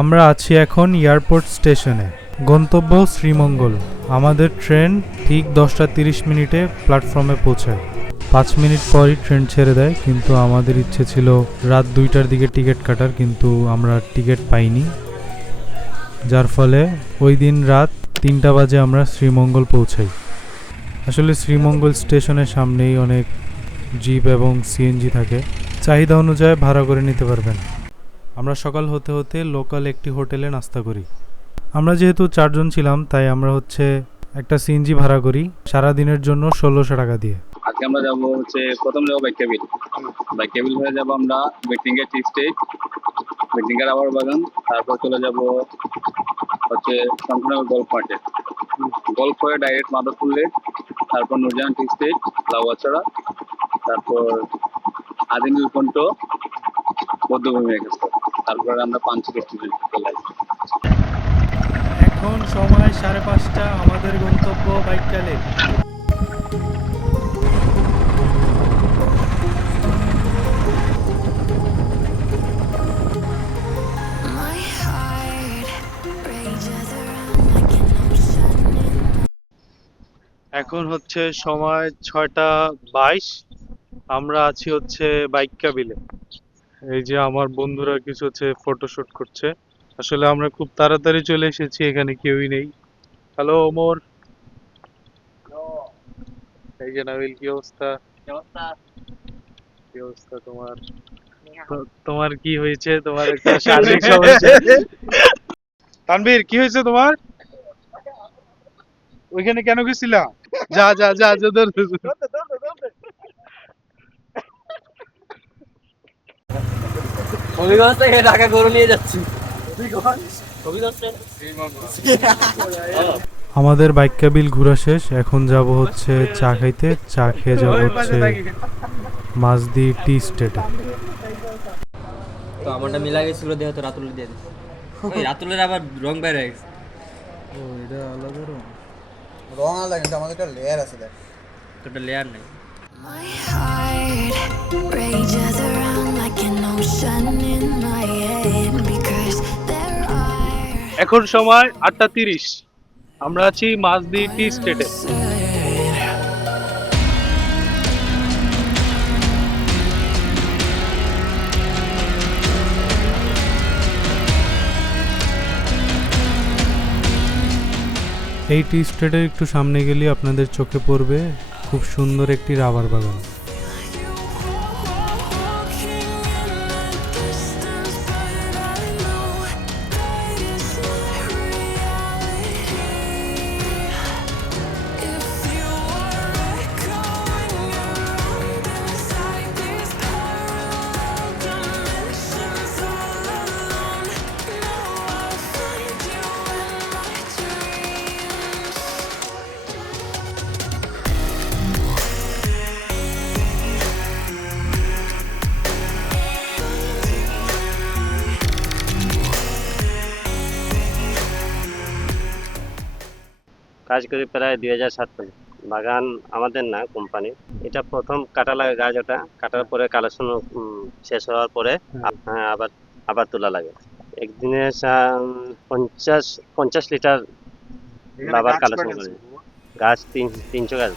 আমরা আছি এখন এয়ারপোর্ট স্টেশনে, গন্তব্য শ্রীমঙ্গল। আমাদের ট্রেন ঠিক 10টা 30 মিনিটে প্ল্যাটফর্মে পৌঁছায়। 5 মিনিট পরই ট্রেন ছেড়ে দেয়, কিন্তু আমাদের ইচ্ছে ছিল রাত 2টার দিকে টিকিট কাটার, কিন্তু আমরা টিকিট পাইনি, যার ফলে ওই দিন রাত 3টা বাজে আমরা শ্রীমঙ্গল পৌঁছাই। আসলে শ্রীমঙ্গল স্টেশনের সামনেই অনেক জিপ এবং সিএনজি থাকে, চাহিদা অনুযায়ী ভাড়া করে নিতে পারবেন। আমরা সকাল হতে হতে লোকাল একটি হোটেলে নাস্তা করি। আমরা যেহেতু 4জন ছিলাম, তাই আমরা একটা সিএনজি ভাড়া করি সারাদিনের জন্য 1600 টাকা দিয়ে। আজকে আমরা যাবো প্রথম যাবো বাইক কেবিল হয়ে যাবো আমরা বেটিঙ্গা টি স্টেট, বেটিঙ্গার আবার বাগান, তারপর চলে যাব শঙ্করনগর গল্ফ মার্কেট, গল্ফ হয়ে ডাইরেক্ট মাধবপুর লেক, তারপর নুরজাহান টি স্টেট, লাউয়াছড়া, তারপর আদিনীলকণ্ঠ বৌদ্ধভূমি এক্সপ্রেস, তারপরে আমরা পাঞ্চি রেস্টুরেন্ট চলে আসবো। এখন সময় 5:30, আমাদের গন্তব্য বাইক্কা লেক। এখন সময় 6টা 22, আমরা আছি বাইক্কা বিলে। এই যে আমার বন্ধুরা কিছু ফটোশুট করছে। আসলে আমরা খুব তাড়াতাড়ি চলে এসেছি, এখানে কেউই নেই। হ্যালো ওমর। এই যে নাবিল, কি অবস্থা? কি অবস্থা তোমার? তোমার কি হয়েছে? তোমার একটা শারীরিক সমস্যা। তানভীর, কি হয়েছে তোমার? ওইখানে কেন গেছিলা? যা যা যা যা, ধর ধর। হবিগঞ্জ থেকে ঢাকা গরু নিয়ে যাচ্ছি। আমাদের বাইক্কা বিল ঘোরা শেষ, এখন যাব চা খাইতে। চা খেয়ে যাব মাঝদি টি স্টেটে। তো আমারটা মিলা গেছিল, দেহ তো রাতুল দিয়ে দিস। ওই রাতুলের আবার রং বাইরে গেছে। ও, এটা আলাদা রং। রং আলাদা, কিন্তু আমাদের একটা লেয়ার আছে দেখ। তোটা লেয়ার নাই। My heart rages around like an ocean in my head because there are এখন সময় 8টা 30, আমরা আছি মাঝদি টি স্টেটে। এই টি স্টেটের একটু সামনে গেলে আপনাদের চোখে পড়বে খুব সুন্দর একটি রাবার বাগান। কাজ করি প্রায় 2007 সালে। বাগান আমাদের না, কোম্পানি। এটা প্রথম কাটা লাগে গাছ, ওটা কাটার পরে কালেকশন শেষ হওয়ার পরে হ্যাঁ, আবার আবার তোলা লাগে। একদিনে 50 লিটার রাবার কালেকশন করে। গাছ 300 গাছ।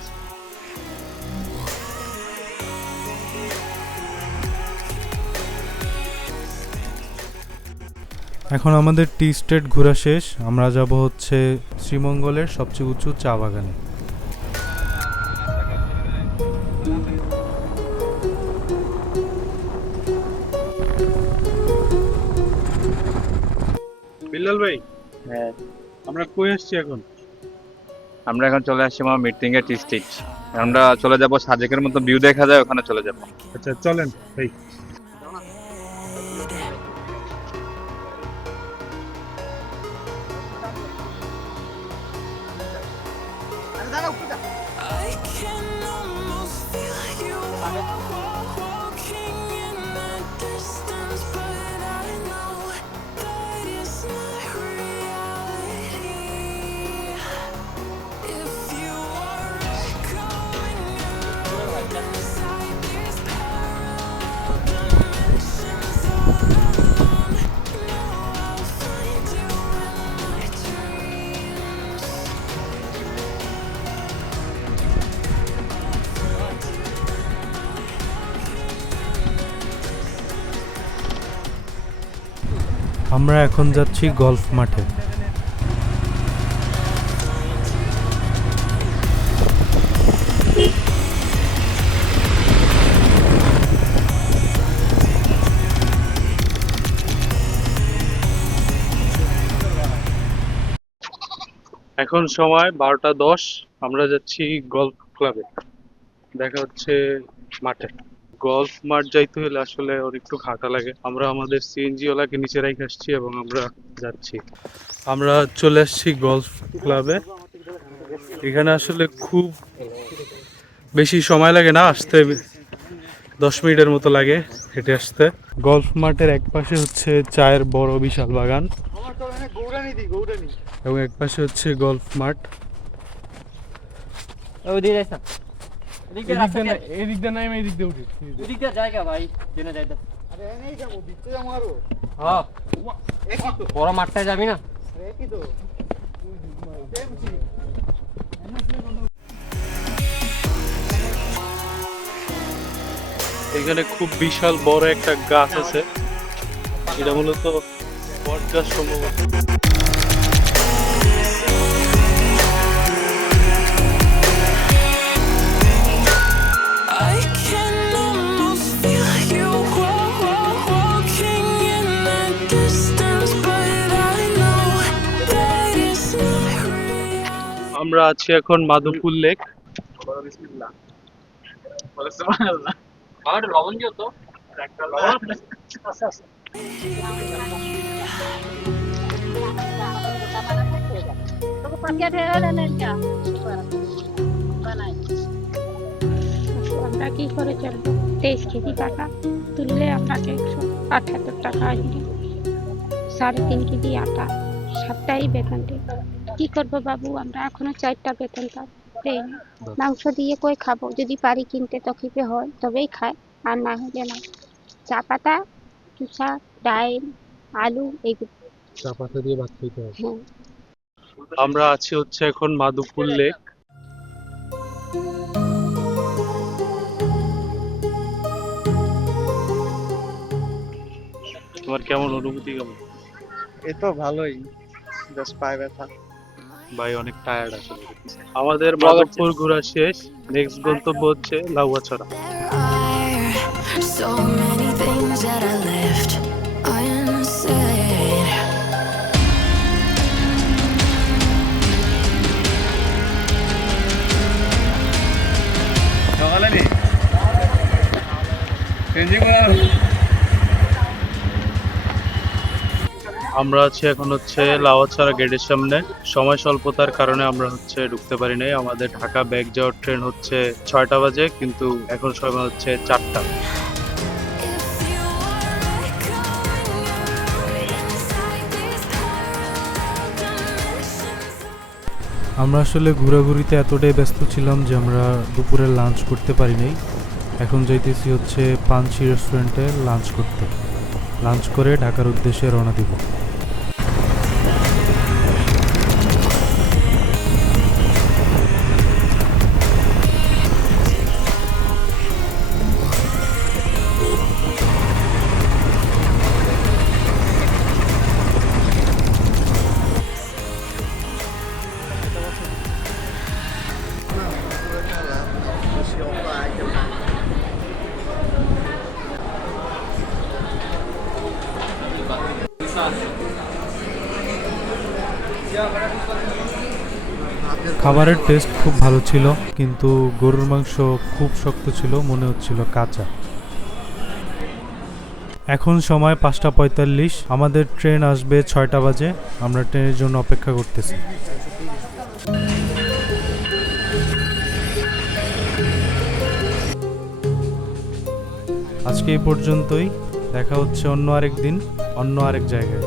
এখন আমাদের টি স্টেট ঘোরা শেষ, আমরা যাব শ্রীমঙ্গলের সবচেয়ে উঁচু চা বাগানে। বিল্লাল ভাই, হ্যাঁ, আমরা কই আসছি এখন? আমরা এখন চলে আসছি আমার মিটিঙ্গা টি স্টেট। আমরা চলে যাব সাজেকের মতো ভিউ দেখা যায়, ওখানে চলে যাব। আচ্ছা চলেন ভাই। I can almost feel you walking in the distance, but I know that it's not reality. If you are echoing around inside these parallel dimensions all alone, no, I'll find আমরা এখন যাচ্ছি গলফ মাঠে। এখন সময় 12টা 10। আমরা যাচ্ছি golf ক্লাবে, দেখা হচ্ছে মাঠে। গলফ মাঠ যাইতে হলে আসলে ওর একটু হাঁটা লাগে। আমরা আমাদের সিএনজি ওলাকে নিচে রেখে আসছি এবং আমরা যাচ্ছি। আমরা চলে আসছি গলফ ক্লাবে। এখানে আসলে খুব বেশি সময় লাগে না আসতে, 10 মিনিটের মতো লাগে হেঁটে আসতে। গলফ মাঠের এক পাশে হচ্ছে চায়ের বড় বিশাল বাগান এবং এক পাশে হচ্ছে গলফ মাঠ। বড় মাঠটায় যাবি না? এখানে খুব বিশাল বড় একটা গাছ আছে, এটা মূলত বট গাছ সম্ভবত। I can almost feel you walking in the distance, but I know that it's not real. আমরা আছি এখন মাধবপুর লেক। লবণ দিও তো। আমরা কি করে চলবো? 23 কেজি টাকা তুললে আপনাকে 178 টাকা আসবে। 3.5 কেজি আটা, 7টাই বেতন দিই। কি করবো বাবু, আমরা এখনো 4টা বেতন দেই না। মাংস দিয়ে কই খাবো? যদি পারি কিনতে তো খেতে হয়, তবেই খাই, আর না হলে না। চা পাতা, চুষা, ডাল, আলু এইগুলো। চা পাতা দিয়ে ভাত খেতে হবে। হ্যাঁ। আমরা আছি হচ্ছে এখন মাধবপুর লেক। তোমার কেমন অনুভূতি, কেমন? এই তো ভালোই, জাস্ট পায়ে ব্যথা। ভাই অনেক টায়ার্ড আসলে। আমাদের মাধবপুর ঘোরা শেষ। নেক্সট গন্তব্য হচ্ছে Lawachara. There are so many things that I left unsaid. সকালে নি চেঞ্জিং করা। আমরা আছি এখন হচ্ছে লাউয়াছড়া গেটের সামনে। সময় স্বল্পতার কারণে আমরা হচ্ছে ঢুকতে পারি নাই। আমাদের ঢাকা ব্যাক যাওয়ার ট্রেন হচ্ছে 6টা বাজে, কিন্তু এখন সময় হচ্ছে 4টা। If you were going inside these parallel dimensions. আমরা আসলে ঘোরাঘুরিতে এতটাই ব্যস্ত ছিলাম যে আমরা দুপুরে লাঞ্চ করতে পারি নাই। এখন যাইতেছি হচ্ছে পাঞ্চি রেস্টুরেন্টে লাঞ্চ করতে। লাঞ্চ করে ঢাকার উদ্দেশ্যে রওনা দিব। খাবারের টেস্ট খুব ভালো ছিল, কিন্তু গরুর মাংস খুব শক্ত ছিল, মনে হচ্ছিল কাঁচা। এখন সময় 5টা 45। আমাদের ট্রেন আসবে 6টা বাজে। আমরা ট্রেনের জন্য অপেক্ষা করতেছি। আজকে এই পর্যন্তই। দেখা হচ্ছে অন্য আরেক দিন, অন্য আরেক জায়গায়।